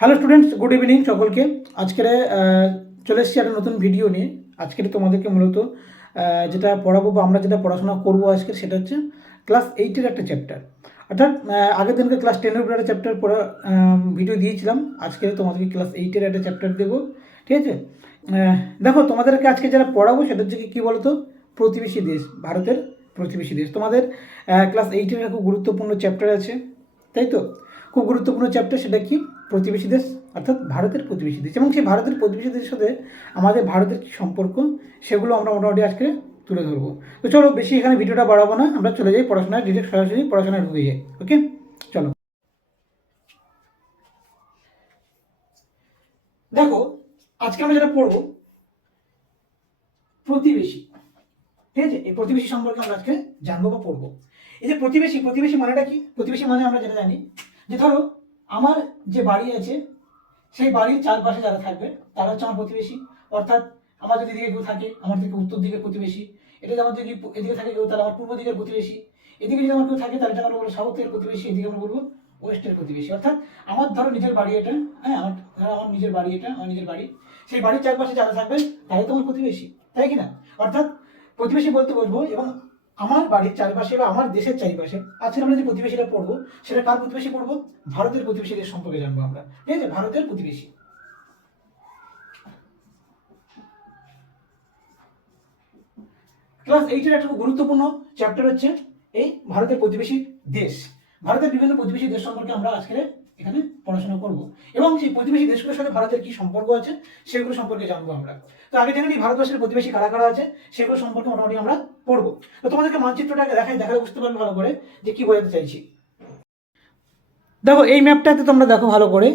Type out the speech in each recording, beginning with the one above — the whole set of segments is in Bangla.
হ্যালো স্টুডেন্টস, গুড ইভিনিং সকলকে। আজকের চলে এসেছি একটা নতুন ভিডিও নিয়ে। আজকের তোমাদেরকে মূলত যেটা পড়াবো বা আমরা যেটা পড়াশোনা করবো আজকে সেটা হচ্ছে ক্লাস 8-এর একটা চ্যাপ্টার। অর্থাৎ আগের দিনকে ক্লাস 10-এর উপরে একটা চ্যাপ্টার পড়া ভিডিও দিয়েছিলাম। আজকে তোমাদেরকে ক্লাস 8-এর একটা চ্যাপ্টার দেবো, ঠিক আছে? দেখো, তোমাদেরকে আজকে যারা পড়াবো সেটা হচ্ছে কী বলতো, প্রতিবেশী দেশ, ভারতের প্রতিবেশী দেশ। তোমাদের ক্লাস 8-এর খুব গুরুত্বপূর্ণ চ্যাপ্টার আছে, তাই তো? খুব গুরুত্বপূর্ণ চ্যাপ্টার, সেটা কি? প্রতিবেশী দেশ, অর্থাৎ ভারতের প্রতিবেশী দেশ। এবং সেই ভারতের প্রতিবেশী দেশের সাথে আমাদের ভারতের কী সম্পর্ক সেগুলো আমরা মোটামুটি আজকে তুলে ধরবো। তো চলো, বেশি এখানে ভিডিওটা বাড়াবো না, আমরা চলে যাই পড়াশোনায়, ডিরেক্ট সরাসরি পড়াশোনায় ঢুকে যাই। ওকে, চলো। দেখো, আজকে আমরা যেটা পড়বো প্রতিবেশী, ঠিক আছে? এই প্রতিবেশী সম্পর্কে আমরা আজকে জানবো বা পড়বো। এই যে প্রতিবেশী, প্রতিবেশী মানেটা কি? প্রতিবেশী মানে আমরা যেটা জানি যে ধরো আমার যে বাড়ি আছে সেই বাড়ির চারপাশে যারা থাকবে তারা হচ্ছে আমার প্রতিবেশী। অর্থাৎ আমার যদি এদিকে কেউ থাকে, আমার থেকে উত্তর দিকের প্রতিবেশী। এটা যদি আমার যদি এদিকে থাকে কেউ, তাহলে আমার পূর্ব দিকের প্রতিবেশী। এদিকে যদি আমার কেউ থাকে তাহলে এটা আমরা বলবো সাউথের প্রতিবেশী, এদিকে আমরা বলবো ওয়েস্টের প্রতিবেশী। অর্থাৎ আমার ধরো নিজের বাড়ি এটা, হ্যাঁ, আমার নিজের বাড়ি এটা, আমার নিজের বাড়ি, সেই বাড়ির চারপাশে যারা থাকবে তারাই তো আমার প্রতিবেশী, তাই কি না? অর্থাৎ প্রতিবেশী বলতে বলবো, এবং আমার বাড়ির চারপাশে বা আমার দেশের চারিপাশে আজকে আমরা যে প্রতিবেশীটা পড়বো সেটা কার প্রতিবেশী পড়বো? ভারতের প্রতিবেশীদের সম্পর্কে জানবো আমরা, ঠিক আছে? ভারতের প্রতিবেশী। ক্লাস 8-এর একটা গুরুত্বপূর্ণ চ্যাপ্টার হচ্ছে এই ভারতের প্রতিবেশী দেশ। ভারতের বিভিন্ন প্রতিবেশী দেশ সম্পর্কে আমরা আজকে এখানে পড়াশোনা করব, এবং সেই প্রতিবেশী দেশগুলোর সাথে ভারতের কি সম্পর্ক আছে সেগুলো সম্পর্কে জানবো আমরা। তো আগে জেনে নিই ভারতবর্ষের প্রতিবেশী কারা কারা আছে, সেগুলো সম্পর্কে মোটামুটি আমরা পড়বো। তো তোমাদেরকে মানচিত্রটাকে দেখালে বুঝতে পারবে ভালো করে যে কি বোঝাতে চাইছি। দেখো, এই ম্যাপটাতে তোমরা দেখো ভালো করে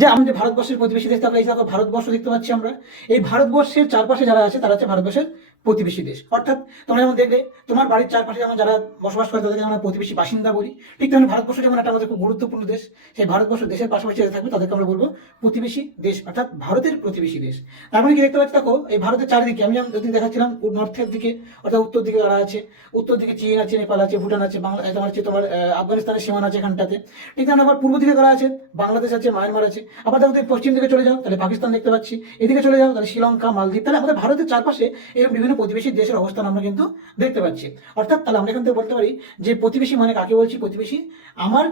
যে আমাদের ভারতবর্ষের প্রতিবেশী দেশ, তারপরে এই দেখো ভারতবর্ষ দেখতে পাচ্ছি আমরা। এই ভারতবর্ষের চারপাশে যারা আছে তারা হচ্ছে ভারতবর্ষের প্রতিবেশী দেশ। অর্থাৎ তোমরা যেমন দেখবে তোমার বাড়ির চারপাশে যেমন যারা বসবাস করে তাদেরকে আমরা প্রতিবেশী বাসিন্দা বলি, ঠিক তেমন ভারতবর্ষ যেমন একটা আমাদের খুব গুরুত্বপূর্ণ দেশ। সেই ভারতবর্ষ দেশের পাশাপাশি যারা থাকবে তাদেরকে আমরা বলবো প্রতিবেশী দেশ, অর্থাৎ ভারতের প্রতিবেশী দেশ। তার মানে কি দেখতে পাচ্ছি, দেখো এই ভারতের চারিদিকে আমি যেমন যদি দেখাচ্ছিলাম নর্থের দিকে, অর্থাৎ উত্তর দিকে যারা আছে, উত্তর দিকে চীন আছে, নেপাল আছে, ভুটান আছে, বাংলা তোমার হচ্ছে তোমার আফগানিস্তানের সীমানা আছে এখানটাতে। ঠিক তেমন আবার পূর্ব দিকে করা আছে, বাংলাদেশ আছে, মায়ানমার আছে। আবার দেখো তুমি পশ্চিম দিকে চলে যাও তাহলে পাকিস্তান দেখতে পাচ্ছি, এদিকে চলে যাও তাহলে শ্রীলঙ্কা, মালদ্বীপ। তাহলে আমাদের ভারতের চারপাশে এরকম বিভিন্ন প্রতিবেশী দেশের অবস্থান আমরা কিন্তু দেখতে পাচ্ছি। অর্থাৎ তাহলে আমরা এখান থেকে বলতে পারি যে প্রতিবেশী মানে কাকে বলছি? প্রতিবেশী আমার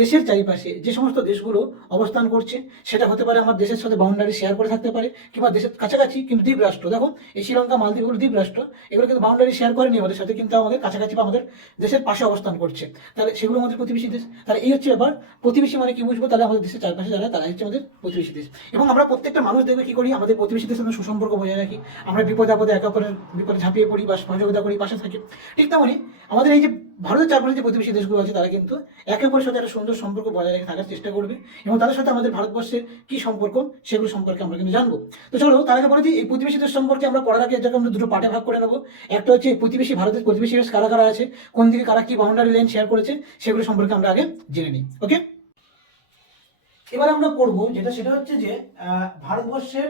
দেশের চারিপাশে যে সমস্ত দেশগুলো অবস্থান করছে, সেটা হতে পারে আমার দেশের সাথে বাউন্ডারি শেয়ার করে থাকতে পারে, কিংবা দেশের কাছাকাছি কিন্তু দ্বীপ রাষ্ট্র। দেখো এই শ্রীলঙ্কা, মালদ্বীপগুলো দ্বীপ রাষ্ট্র, এগুলো কিন্তু বাউন্ডারি শেয়ার করেনি আমাদের সাথে, কিন্তু আমাদের কাছাকাছি বা আমাদের দেশের পাশে অবস্থান করছে। তাহলে সেগুলো আমাদের প্রতিবেশী দেশ। তাহলে এই হচ্ছে ব্যাপার, প্রতিবেশী মানে কি বুঝবো? তাহলে আমাদের দেশের চারপাশে যারা তারা হচ্ছে আমাদের প্রতিবেশী দেশ। এবং আমরা প্রত্যেকটা মানুষ দেখবে কি করি, আমাদের প্রতিবেশীদের সাথে সুসম্পর্ক বজায় রাখি। আমরা বিপদে আপদে একে অপরের বিপদে ঝাঁপিয়ে পড়ি বা সহযোগিতা করি, পাশে থাকি। ঠিক তেমনই আমাদের এই যে ভারতের চারপাশে যে প্রতিবেশী দেশগুলো আছে তারা কিন্তু একে অপরের সাথে একটা সুন্দর সম্পর্ক বজায় রেখে থাকার চেষ্টা করবে, এবং তাদের সাথে আমাদের ভারতবর্ষের কি সম্পর্ক সেগুলো সম্পর্কে আমরা কিন্তু জানবো। তো চলো, তার আগে বলে দিই এই প্রতিবেশী দেশ সম্পর্কে আমরা পড়ার আগে এটাকে আমরা দুটো পার্টে ভাগ করে নেবো। একটা হচ্ছে প্রতিবেশী, ভারতের প্রতিবেশী দেশ কারা কারা আছে, কোন দিকে কারা কি বাউন্ডারি লাইন শেয়ার করেছে, সেগুলো সম্পর্কে আমরা আগে জেনে নিই। ওকে, এবার আমরা পড়বো যেটা, সেটা হচ্ছে যে ভারতবর্ষের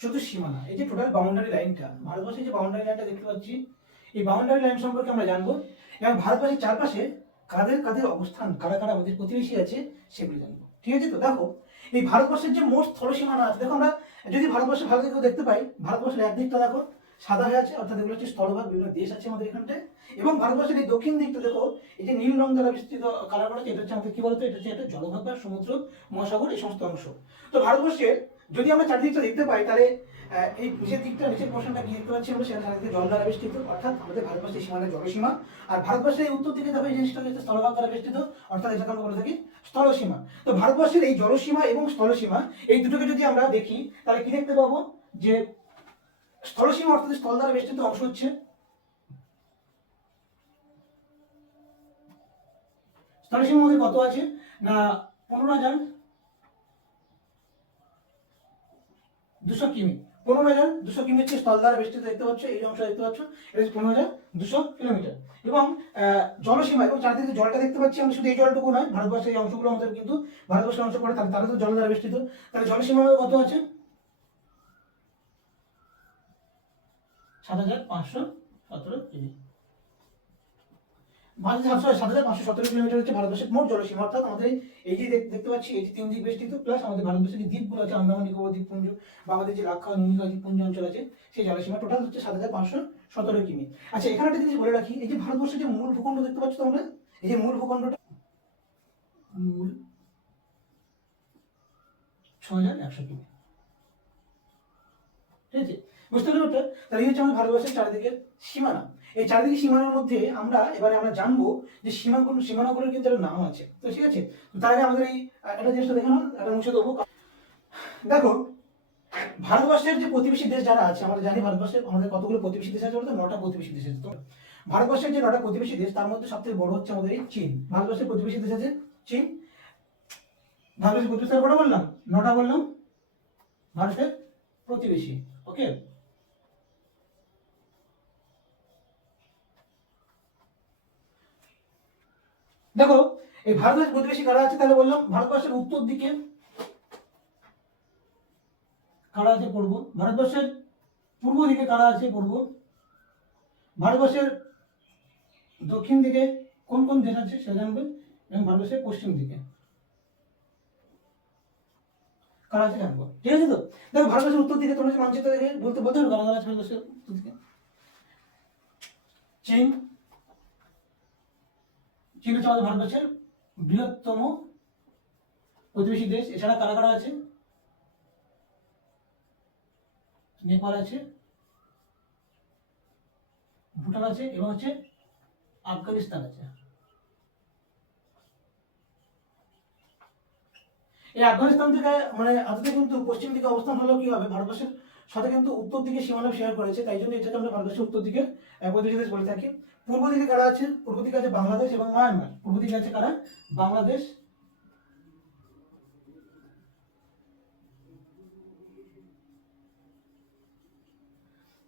চতুর্সীমানা, এই যে টোটাল বাউন্ডারি লাইনটা, ভারতবর্ষের যে বাউন্ডারি লাইনটা দেখতে পাচ্ছি, এই বাউন্ডারি লাইন সম্পর্কে আমরা জানবো, এবং ভারতবর্ষের চারপাশে কাদের কাদের অবস্থান, কারা কারা আমাদের প্রতিবেশী আছে সেগুলো জানবো। ঠিক আছে? তো দেখো এই ভারতবর্ষের যে মোট স্থলসীমানা আছে, দেখো আমরা যদি ভারতবর্ষের ভালো দিকেও দেখতে পাই, ভারতবর্ষের একদিকটা দেখো সাদা হয়ে আছে, অর্থাৎ এগুলো হচ্ছে স্থলভাগ, বিভিন্ন দেশ আছে আমাদের এখানটায়। এবং ভারতবর্ষের এই দক্ষিণ দিকটা দেখো, এই যে নীল রং দ্বারা বিস্তৃত কালার করা, এটা হচ্ছে আমাদের কি বলতো, এটা হচ্ছে একটা জলভাগ বা সমুদ্র মহাসাগর, এই সমস্ত অংশ। তো ভারতবর্ষের যদি আমরা চারিদিকটা দেখতে পাই, তাহলে এই নিচের দিকটা, নিচের পোর্শনটা কি দেখতে পাচ্ছি আমরা, সেখানে চারিদিকে জল দ্বারা বেষ্টিত, অর্থাৎ আমাদের ভারতবর্ষের সীমানা জলসীমা। আর ভারতবর্ষের এই উত্তর দিকে দেখো এই জিনিসটা হচ্ছে স্থলভাগ দ্বারা বেষ্টিত, অর্থাৎ এটাকে আমরা বলে থাকি স্থলসীমা। তো ভারতবর্ষের এই জলসীমা এবং স্থলসীমা এই দুটোকে যদি আমরা দেখি তাহলে কি দেখতে পাবো, যে স্থলসীমা অর্থাৎ স্থল দ্বারা বেষ্টিত অংশ হচ্ছে, স্থলসীমার মধ্যে কত আছে না 15,200 কিমি। 15,200 কিমি হচ্ছে স্থল দ্বারা বেষ্টিত, দেখতে পাচ্ছ এই অংশ দেখতে পাচ্ছ, এটা হচ্ছে 15,200 কিলোমিটার। এবং জলসীমা এবং চারদিকে জলটা দেখতে পাচ্ছি আমরা, শুধু এই জলটুকু নয়, ভারতবর্ষের এই অংশগুলো আমাদের কিন্তু ভারতবর্ষের অংশ পড়ে, তারা তো জল দ্বারা বেষ্টিত। তাহলে জলসীমা কত আছে? 7,517 কিমি। 7,517 কিলোমিটার হচ্ছে ভারতবর্ষের মোট জলসীমা। অর্থাৎ আমাদের এই যে দেখতে পাচ্ছি এই যে 3 দিক বেষ্টিত, প্লাস আমাদের ভারতবর্ষের যে দ্বীপগুলো আছে, আন্দামান নিকোবর দ্বীপপুঞ্জ বা আমাদের যে লাক্ষা দ্বীপপুঞ্জ দ্বীপপুঞ্জ অঞ্চল আছে, সেই জলসীমা টোটাল হচ্ছে 7,517 কিমি। আচ্ছা, এখানে একটা জিনিস বলে রাখি, এই যে ভারতবর্ষের যে মূল ভূখণ্ড দেখতে পাচ্ছ তোমরা, এই যে মূল ভূখণ্ডটা মূল 6,100 কিমি। ঠিক আছে, বুঝতে পারলে ব্যাপারটা? তাহলে এই হচ্ছে আমাদের ভারতবর্ষের চারিদিকের সীমানা। এই চারিদিকে সীমানার মধ্যে এবারে আমরা জানবো যে সীমানাগুলোর কিন্তু একটা নাম আছে। তো ঠিক আছে, তার আগে আমাদের এই একটা জিনিসটা দেখানো, একটা মুছে দেবো। দেখো, ভারতবর্ষের যে প্রতিবেশী দেশ যারা আছে, আমরা জানি ভারতবর্ষে আমাদের কতগুলো প্রতিবেশী দেশ আছে, বলতে 9টা প্রতিবেশী দেশ আছে। তো ভারতবর্ষের যে 9টা প্রতিবেশী দেশ, তার মধ্যে সবথেকে বড় হচ্ছে আমাদের এই চীন। ভারতবর্ষের প্রতিবেশী দেশ আছে চীন। ভারতবর্ষের প্রতিবেশী কটা বললাম? 9টা বললাম ভারতের প্রতিবেশী। ওকে, দেখো এই ভারতবর্ষের প্রতিবেশী কারা আছে, তাহলে বললাম ভারতবর্ষের উত্তর দিকে কারা আছে পড়বো, ভারতবর্ষের পূর্ব দিকে কারা আছে পড়বো, ভারতবর্ষের দক্ষিণ দিকে কোন কোন দেশ আছে সেটা জানবেন, এবং ভারতবর্ষের পশ্চিম দিকে কারা আছে জানবো। ঠিক আছে, তো দেখো ভারতবর্ষের উত্তর দিকে তোমরা মানচিত্র দেখে বলতে পারো কারা কারা আছে ভারতবর্ষের উত্তর দিকে। চীন, চীন হচ্ছে আমাদের ভারতবর্ষের বৃহত্তম প্রতিবেশী দেশ। এছাড়া কারা কারা আছে? নেপাল আছে, ভুটান আছে, এবং হচ্ছে আফগানিস্তান আছে। এই আফগানিস্তান থেকে আদতে কিন্তু পশ্চিম দিকে অবস্থান হলেও কি হবে, ভারতবর্ষের সাথে কিন্তু উত্তর দিকে সীমানা শেয়ার করেছে, তাই জন্য এটাকে আমরা ভারতবর্ষের উত্তর দিকে প্রতিবেশী দেশ বলে থাকি। পূর্ব দিকে কারা আছে? পূর্ব দিকে আছে বাংলাদেশ এবং মায়ানমার। পূর্ব দিকে আছে কারা? বাংলাদেশ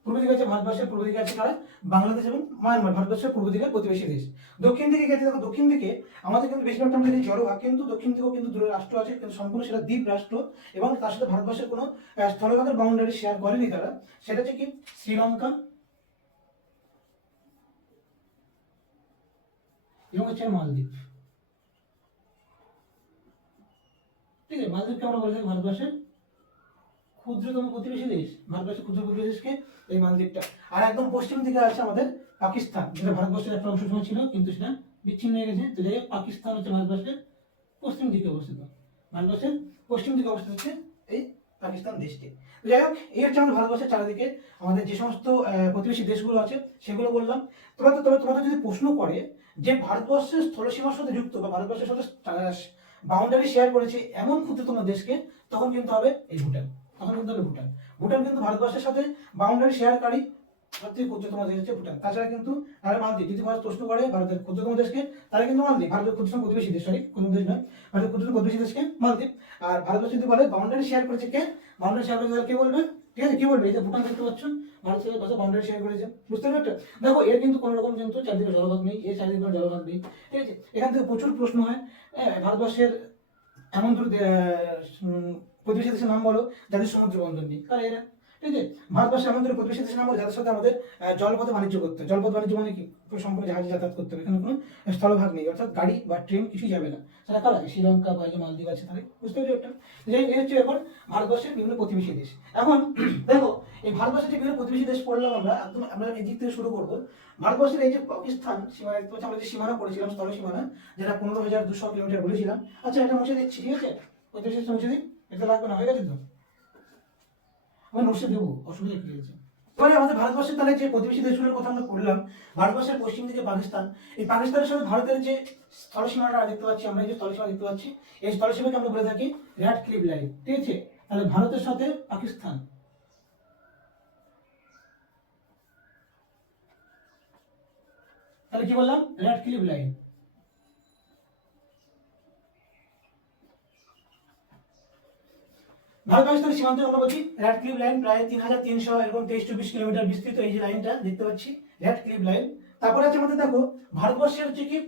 পূর্ব দিকে আছে ভারতবর্ষের পূর্ব দিকে আছে কারা? বাংলাদেশ এবং মায়ানমার, ভারতবর্ষের পূর্ব দিকের প্রতিবেশী দেশ। দক্ষিণ দিকে গেছে, দেখো দক্ষিণ দিকে আমাদের কিন্তু বেশিরভাগটা আমাদের এই জলভাগ, কিন্তু দক্ষিণ দিকেও কিন্তু দূরের রাষ্ট্র আছে, কিন্তু সম্পূর্ণ সেটা দ্বীপ রাষ্ট্র, এবং তার সাথে ভারতবর্ষের কোনো স্থলভাগের বাউন্ডারি শেয়ার করেনি তারা। সেটা হচ্ছে কি? শ্রীলঙ্কা এবং হচ্ছে মালদ্বীপ। ঠিক আছে, মালদ্বীপকে আমরা বলে থাকি ভারতবর্ষের ক্ষুদ্রতম প্রতিবেশী দেশ। ভারতবর্ষের ক্ষুদ্র প্রতিবেশী দেশকে এই মালদ্বীপটা। আর একদম পশ্চিম দিকে আছে আমাদের পাকিস্তান, যেটা ভারতবর্ষের একটা অংশ সময় ছিল, কিন্তু সেটা বিচ্ছিন্ন হয়ে গেছে। তো যাই হোক, পাকিস্তান হচ্ছে ভারতবর্ষের পশ্চিম দিকে অবস্থিত। ভারতবর্ষের পশ্চিম দিকে অবস্থিত হচ্ছে এই পাকিস্তান দেশটি। তো যাই হোক, এই হচ্ছে আমাদের ভারতবর্ষের চারিদিকে আমাদের যে সমস্ত প্রতিবেশী দেশগুলো আছে সেগুলো বললাম। তোমাদের যদি প্রশ্ন করে যে ভারতবর্ষের স্থলসীমার সাথে যুক্ত বা ভারতবর্ষের সাথে বাউন্ডারি শেয়ার করেছে এমন ক্ষুদ্রতম দেশকে, তখন কিন্তু হবে এই ভুটান। তখন কিন্তু হবে ভুটান। ভুটান কিন্তু ভারতবর্ষের সাথে বাউন্ডারি শেয়ারকারী সবথেকে ক্ষুদ্রতম দেশ হচ্ছে ভুটান। তাছাড়া কিন্তু আর মালদ্বীপ, যদি ভারত প্রশ্ন করে ভারতের ক্ষুদ্রতম দেশকে, তাহলে কিন্তু মালদ্বীপ। ভারতের ক্ষুদ্রতম প্রতিবেশী দেশ, সরি কোন দেশ নয়, ভারতের ক্ষুদ্রতম প্রতিবেশী দেশকে মালদ্বীপ। আর ভারতবর্ষ যদি বলে বাউন্ডারি শেয়ার করেছে কে, বাউন্ডারি শেয়ার করেছে কে বলবে? ঠিক আছে, কি বলবে? এই যে ভুটান দেখতে পাচ্ছ, ভারতের সাথে ভাষা বাউন্ডারি শেয়ার করেছে। বুঝতে পারছো? দেখো, এর কিন্তু কোনো রকম কিন্তু চারদিকে জলভাগ নেই, এর চারদিকে কোনো জলভাগ নেই। ঠিক আছে, এখান থেকে প্রচুর প্রশ্ন হয়। ভারতবর্ষের এমন প্রতিবেশী দেশের নাম বলো যাদের সমুদ্র বন্দর নেই, কারণ এরা। ঠিক আছে, ভারতবর্ষের এমন প্রতিবেশী দেশের নাম বলো যাদের সাথে আমাদের জলপথে বাণিজ্য করতে হয়। জলপথ বাণিজ্য মানে কি? সম্পূর্ণ জাহাজে যাতায়াত করতে হবে, এখানে কোনো স্থলভাগ নেই, অর্থাৎ গাড়ি বা ট্রেন কিছুই যাবে না। সেটা কারা? শ্রীলঙ্কা বা যে মালদ্বীপ আছে তাহলে। বুঝতে পারছি একটা? এই হচ্ছে এখন ভারতবর্ষের বিভিন্ন প্রতিবেশী দেশ। এখন দেখো, এই ভারতবর্ষের যে বিভিন্ন প্রতিবেশী দেশ পড়লাম আমরা, একদম আমরা এই দিক থেকে শুরু করবো। ভারতবর্ষের এই যে পাকিস্তান সীমানা দেখতে পাচ্ছি, আমরা যে সীমানা করেছিলাম স্থল সীমানা, যেটা 15,200 কিলোমিটার বলেছিলাম। আচ্ছা, এটা মুছে দিচ্ছি, ঠিক আছে? প্রতিবেশী মুছে দিই, এটা লাগবে না, হয়ে গেছে তো? আমি নোটসে দেবো, অসুবিধা কি আছে? এবারে আমাদের ভারতবর্ষের তাহলে যে প্রতিবেশী দেশগুলোর কথা আমরা পড়লাম, ভারতবর্ষের পশ্চিম দিকে পাকিস্তান। এই পাকিস্তানের সাথে ভারতের যে স্থলসীমাটা দেখতে পাচ্ছি, আমরা এই যে স্থলসীমা দেখতে পাচ্ছি, এই স্থলসীমাকে আমরা বলে থাকি রেড ক্লিফ লাইন। ঠিক আছে, তাহলে ভারতের সাথে পাকিস্তান, তাহলে কি বললাম? Red cliff line. ভারত পাকিস্তানের সীমান্ত আমরা বলছি রেড ক্লিফ লাইন, প্রায় 3,300 এরকম 23-24 কিলোমিটার বিস্তৃত এই যে লাইনটা দেখতে পাচ্ছি, রেড ক্লিফ লাইন। তারপরে আছে আমাদের, দেখো ভারতবর্ষের হচ্ছে কি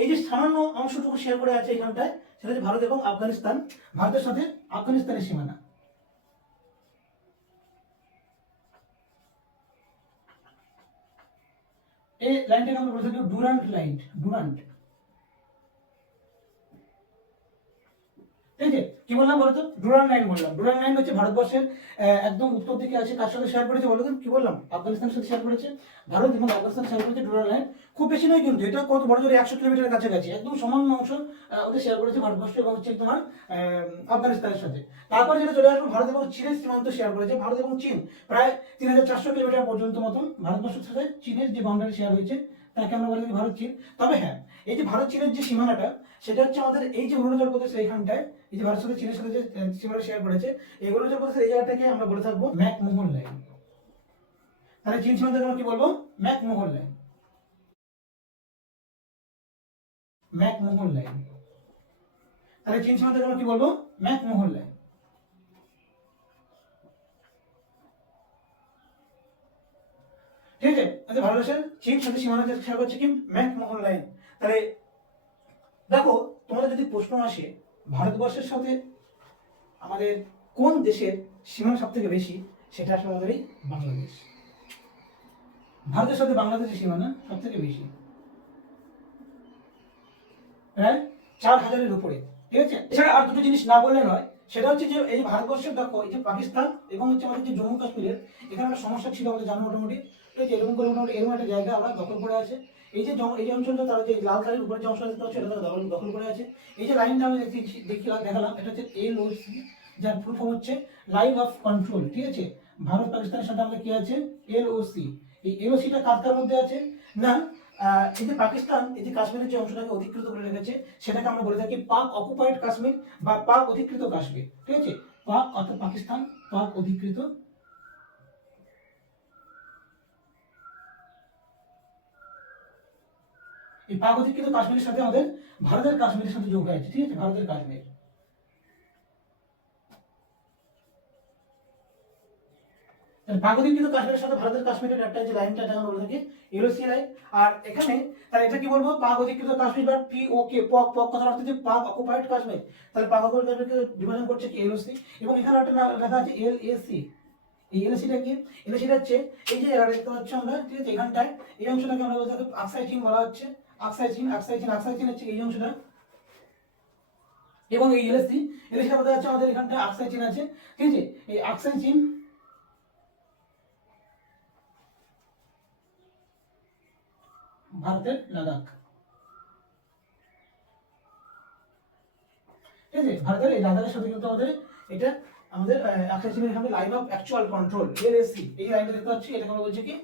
এই যে সামান্য অংশটুকু শেয়ার করে আছে এখানটায়, সেটা হচ্ছে ভারত এবং আফগানিস্তান। ভারতের সাথে আফগানিস্তানের সীমানা। এই লাইনটাকে আমরা বলে থাকি ডুরান্ট লাইন, ডুরান্ট। ঠিক আছে, কি বললাম বলো তো? ডুরান্ট লাইন বললাম। ডুরান্ট লাইন হচ্ছে ভারতবর্ষের একদম উত্তর দিকে আছে। কার সাথে শেয়ার করেছে বলো তো? কি বললাম? আফগানিস্তানের সাথে শেয়ার করেছে। ভারত এবং আফগানিস্তান শেয়ার করেছে ডুরান্ট লাইন। খুব বেশি নয় কিন্তু, এটা কত বড় জোরে 100 কিলোমিটারের কাছাকাছি, একদম সমান অংশ ওদের শেয়ার করেছে ভারতবর্ষ এবং হচ্ছে তোমার আফগানিস্তানের সাথে। তারপর যেটা চলে আসবো, ভারত এবং চীনের সীমান্ত শেয়ার করেছে। ভারত এবং চীন প্রায় 3400 কিলোমিটার পর্যন্ত মতন ভারতবর্ষের সাথে চীনের যে বাউন্ডারি শেয়ার হয়েছে তাকে আমরা বলি ভারত চীন। তবে হ্যাঁ, এই যে ভারত চীনের যে সীমানাটা, সেটা হচ্ছে আমাদের এই যে অরুণাচল প্রদেশ, এইখানটায় এই যে ভারত সাথে চীনের সাথে যে সীমানা শেয়ার করেছে, এই অরুণাচল প্রদেশের এই জায়গাটাকে আমরা বলে থাকবো ম্যাকমোহন লাইন। তাহলে চীন সীমান্তকে আমরা কি বলবো? McMahon line, McMahon line. তাহলে চীন সীমান্তকে আমরা কি বলবো? McMahon line. ঠিক আছে, আচ্ছা ভারতবর্ষের চীন সাথে সীমানা শেয়ার করছে কি? McMahon line. তাহলে দেখো, তোমাদের যদি প্রশ্ন আসে ভারতবর্ষের সাথে আমাদের কোন দেশের সীমানা সব থেকে বেশি, সেটা আসলে আমাদের এই বাংলাদেশ। ভারতের সাথে বাংলাদেশের সীমানা সব থেকে বেশি, প্রায় 4000-এর উপরে। ঠিক আছে, এছাড়া আর দুটো জিনিস না বললে নয়, সেটা হচ্ছে যে এই ভারতবর্ষের দেখো, এই যে পাকিস্তান এবং হচ্ছে আমাদের যে জম্মু কাশ্মীরের, এখানে একটা সমস্যা ছিল আমাদের জানো মোটামুটি। ঠিক আছে, এরকম করে মোটামুটি এরকম একটা জায়গা আমরা দখল করে আছে। এই যে এই যে অঞ্চলটা, তারা যে লাল কালির উপরে যে অংশটা দেখতে পাচ্ছ, এটা তারা দখল করে আছে। এই যে লাইনটা আমি দেখালাম, এটা হচ্ছে LOC, যার ফুল ফর্ম হচ্ছে লাইন অফ কন্ট্রোল। ঠিক আছে, ভারত পাকিস্তানের সাথে আমাদের কি আছে? LOC। এই LOCটা কার মধ্যে আছে না, এই যে পাকিস্তান এই যে কাশ্মীরের যে অংশটাকে অধিকৃত করে রেখেছে, সেটাকে আমরা বলে থাকি পাক অকুপাইড কাশ্মীর বা পাক অধিকৃত কাশ্মীর। ঠিক আছে, পাক অর্থাৎ পাকিস্তান, পাক অধিকৃত। এই পাক অধিকৃত কাশ্মীরের সাথে আমাদের ভারতের কাশ্মীরের সাথে যোগ হয়েছে। ঠিক আছে, ভারতের কাশ্মীর। পাক অধিকৃত কাশ্মীরের সাথে ভারতের কাশ্মীরের একটা যে লাইনটা, এটা আমরা বলে থাকি LOC লাইন। আর এখানে তাহলে এটা কি বলবো? পাক অধিকৃত কাশ্মীর বা POK, পক পক কথার অর্থ যে পাক অকুপাইড কাশ্মীর। তাহলে পাক অকুপাইড কাশ্মীরকে বিভাজন করছে কি? LOC। এবং এখানে একটা লেখা আছে LAC। এই LACটা কি? LACটা হচ্ছে এই যে জায়গাটা দেখতে পাচ্ছ আমরা। ঠিক আছে, এখানটায় এই অংশটাকে আমরা বলতে আকসাই চীন বলা হচ্ছে। আকসাই চীন, আকসাই চীন, আকসাই চীন হচ্ছে এই অংশটা। এবং এই LACটা বোঝা যাচ্ছে আমাদের এখানটায় আকসাই চীন আছে। ঠিক আছে, এই আকসাই চীন, ভারতের লাদাখ। ঠিক আছে, ভারতের এই লাদাখের সাথে কিন্তু আমাদের এটা আমাদের আকসাই চীনের এখানে line of actual control, LAC। এই লাইনটা দেখতে পাচ্ছি, এটাকে আমরা বলছি কি?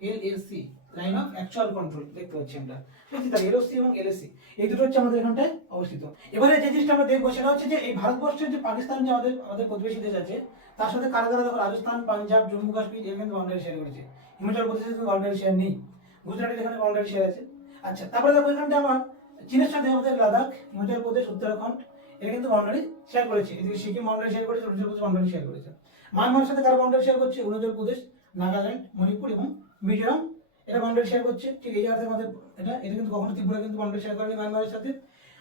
LAC, line of actual control দেখতে পাচ্ছি আমরা। ঠিক আছে, তাহলে LOC এবং LAC এই দুটো হচ্ছে আমাদের এখানটায় অবস্থিত। এবারে যে জিনিসটা আমরা দেখবো, সেটা হচ্ছে যে এই ভারতবর্ষের যে পাকিস্তান যে আমাদের প্রতিবেশী দেশ আছে, তার সাথে কারা কারা দেখো, রাজস্থান, পাঞ্জাব, জম্মু কাশ্মীর এর কিন্তু বাউন্ডারি শেয়ার করেছে। হিমাচল প্রদেশের কিন্তু বাউন্ডারি শেয়ার নেই। গুজরাটের এখানে বাউন্ডারি শেয়ার আছে। আচ্ছা, তারপরে দেখো এখানটা আমার চীনের সাথে আমাদের লাদাখ, হিমাচল প্রদেশ, উত্তরাখণ্ড এরা কিন্তু বাউন্ডারি শেয়ার করেছে। এদিকে সিকিম বাউন্ডারি শেয়ার করেছে, অরুণাচল প্রদেশ বাউন্ডারি শেয়ার করেছে। মায়ানমারের সাথে কারা বাউন্ডারি শেয়ার করছে? অরুণাচল প্রদেশ, নাগাল্যান্ড, মণিপুর এবং মিজোরাম এটা বাউন্ডারি শেয়ার করছে। ঠিক এই জায়গাতে আমাদের এটা এটা কিন্তু কখনো ত্রিপুরা কিন্তু বাউন্ডারি শেয়ার করেনি মায়ানমারের সাথে।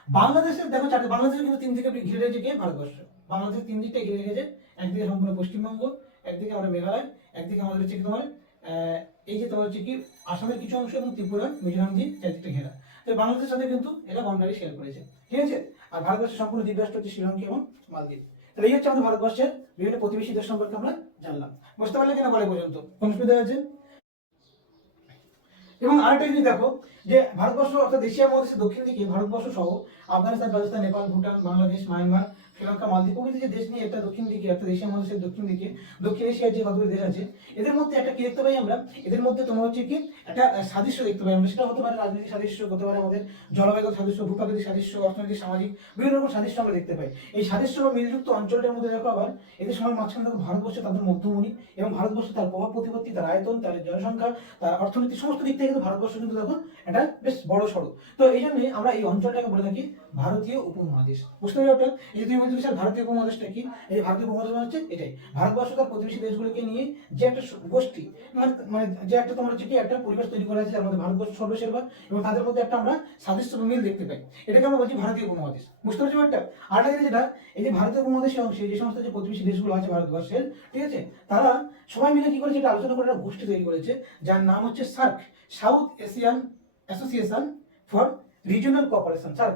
বাংলাদেশের দেখো চারটে, বাংলাদেশের কিন্তু তিন দিকে ঘিরে রেখেছে কে? ভারতবর্ষ। বাংলাদেশের তিন দিকটা ঘিরে রেখেছে, একদিকে সম্পূর্ণ পশ্চিমবঙ্গ, একদিকে আমাদের মেঘালয়, একদিকে আমাদের হচ্ছে কি তোমার এই যে তোমার হচ্ছে কি আসামের কিছু অংশ এবং ত্রিপুরা, মিজোরাম দিয়ে চারদিকটা ঘেরা। তো বাংলাদেশের সাথে কিন্তু এটা বাউন্ডারি শেয়ার করেছে। ঠিক আছে, আর ভারতবর্ষের সম্পূর্ণ দ্বীপরাষ্ট্র হচ্ছে শ্রীলঙ্কা এবং মালদ্বীপ। তাহলে এই হচ্ছে আমাদের ভারতবর্ষের বিভিন্ন প্রতিবেশী দেশ সম্পর্কে আমরা জানলাম। বুঝতে পারলে কিনা বলে পর্যন্ত? কোন অসুবিধা আছে? এবং আরেকটা জিনিস দেখো, যে ভারতবর্ষ অর্থাৎ এশিয়া মহাদেশের দক্ষিণ দিকে ভারতবর্ষ সহ আফগানিস্তান, পাকিস্তান, নেপাল, ভুটান, বাংলাদেশ, মায়ানমার, শ্রীলঙ্কা, মালদ্বীপ প্রভৃতি যে দেশ নিয়ে এটা দক্ষিণ দিকে অর্থাৎ এশিয়া মহাদেশের দক্ষিণ দিকে দক্ষিণ এশিয়ার যে কতগুলো দেশ আছে, এদের মধ্যে একটা কি দেখতে পাই আমরা? এদের মধ্যে তোমার হচ্ছে কি একটা সাদৃশ্য দেখতে পাই আমরা। সেটা হতে পারে রাজনৈতিক সাদৃশ্য, হতে পারে আমাদের জলবায়ুগত সাদৃশ্য, ভূপ্রাকৃতিক সাদৃশ্য, অর্থনৈতিক, সামাজিক বিভিন্ন রকম সাদৃশ্য আমরা দেখতে পাই। এই সাদৃশ্য বা মিলযুক্ত অঞ্চলটার মধ্যে দেখো আবার এদের সময় মাঝখানে দেখো ভারতবর্ষ তাদের মধ্যমণি, এবং ভারতবর্ষ তার প্রভাব প্রতিপত্তি, তার আয়তন, তার জনসংখ্যা, তার অর্থনীতি সমস্ত দিক থেকে কিন্তু ভারতবর্ষ কিন্তু দেখো এটা বেশ বড় সড়ো। তো এই জন্যই আমরা এই অঞ্চলটাকে বলে থাকি ভারতীয় উপমহাদেশ। বুঝতে পারছো ওটা? এই যে তুমি বলছো স্যার ভারতীয় উপমহাদেশটা কি, এই যে ভারতীয় উপমহাদেশ মানে হচ্ছে এটাই, ভারতবর্ষ তার প্রতিবেশী দেশগুলোকে নিয়ে যে একটা গোষ্ঠী, মানে যে একটা তোমার হচ্ছে কি একটা পরিবেশ তৈরি করা হয়েছে, যার মধ্যে ভারতবর্ষ সর্বসেবা এবং তাদের মধ্যে একটা আমরা সাদৃশ্য মিল দেখতে পাই, এটাকে আমরা বলছি ভারতীয় উপমহাদেশ। বুঝতে পারছো একটা? আরেকটা জিনিস যেটা, এই যে ভারতীয় উপমহাদেশের অংশে যে সমস্ত যে প্রতিবেশী দেশগুলো আছে ভারতবর্ষের, ঠিক আছে, তারা সবাই মিলে কি করেছে, এটা আলোচনা করে একটা গোষ্ঠী তৈরি করেছে, যার নাম হচ্ছে SAARC, south Asian association for regional cooperation. Sir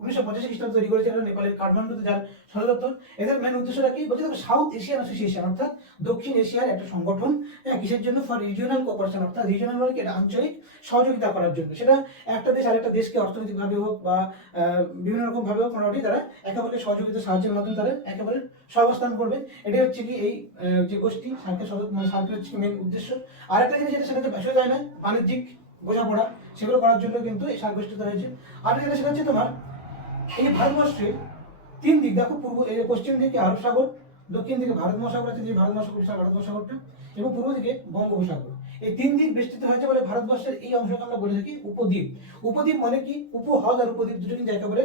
1985 খ্রিস্টাব্দে তৈরি করেছে, এটা নেপালের কাঠমান্ডুতে যার সদর দপ্তর। এদের মেন উদ্দেশ্যটা কি বলছে, সাউথ এশিয়ান অ্যাসোসিয়েশন অর্থাৎ দক্ষিণ এশিয়ার একটা সংগঠন। হ্যাঁ, কিসের জন্য? ফর রিজিওনাল কোঅপারেশন, অর্থাৎ রিজিওনাল মানে কি, এটা আঞ্চলিক সহযোগিতা করার জন্য। সেটা একটা দেশ আরেকটা দেশকে অর্থনৈতিকভাবে হোক বা বিভিন্ন রকম ভাবে হোক, মোটামুটি তারা একেবারে সহযোগিতা সাহায্যের মাধ্যমে তারা একেবারে সহাবস্থান করবে। এটাই হচ্ছে কি এই যে গোষ্ঠী সার্কের সদর, মানে সার্কের হচ্ছে মেন উদ্দেশ্য। আরেকটা জিনিস যেটা, সেটা হচ্ছে ব্যবসা যায় না, বাণিজ্যিক বোঝাপড়া সেগুলো করার জন্য কিন্তু এই সার্ক গোষ্ঠী তৈরি হয়েছে। আর যেটা সেটা হচ্ছে তোমার এই ভারতবর্ষের তিন দিক দেখো, পূর্ব পশ্চিম দিকে আরব সাগর, দক্ষিণ দিকে ভারত মহাসাগর আছে, যে ভারত মহাসাগর, ভারত মহাসাগরটা, এবং পূর্ব দিকে বঙ্গোপসাগর। এই তিন দিক বেষ্টিত হয়েছে বলে ভারতবর্ষের এই অংশকে আমরা বলে থাকি উপদ্বীপ। উপদ্বীপ মানে কি, উপহ্রদ আর উপদ্বীপ দুটো কিন্তু একেবারে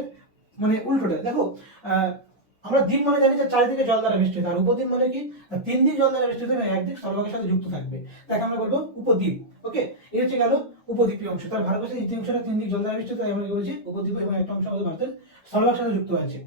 মানে উল্টোটা। দেখো আমরা দ্বীপ মানে জানি যে চারিদিকে জল দ্বারা বেষ্টিত, আর উপদ্বীপ মানে কি, তিন দিক জল দ্বারা বেষ্টিত এবং একদিক স্থলভাগের সাথে যুক্ত থাকবে, তাকে আমরা বলবো উপদ্বীপ। ওকে, এই হচ্ছে গেল উপদ্বীপীয় অংশ। তার ভারতবর্ষের দ্বিতীয় অংশটা তিন দিক জল দ্বারা বেষ্টিত, আমরা বলছি উপদ্বীপ, এবং একটা অংশ আমাদের ভারতের স্থলভাগের সাথে যুক্ত আছে।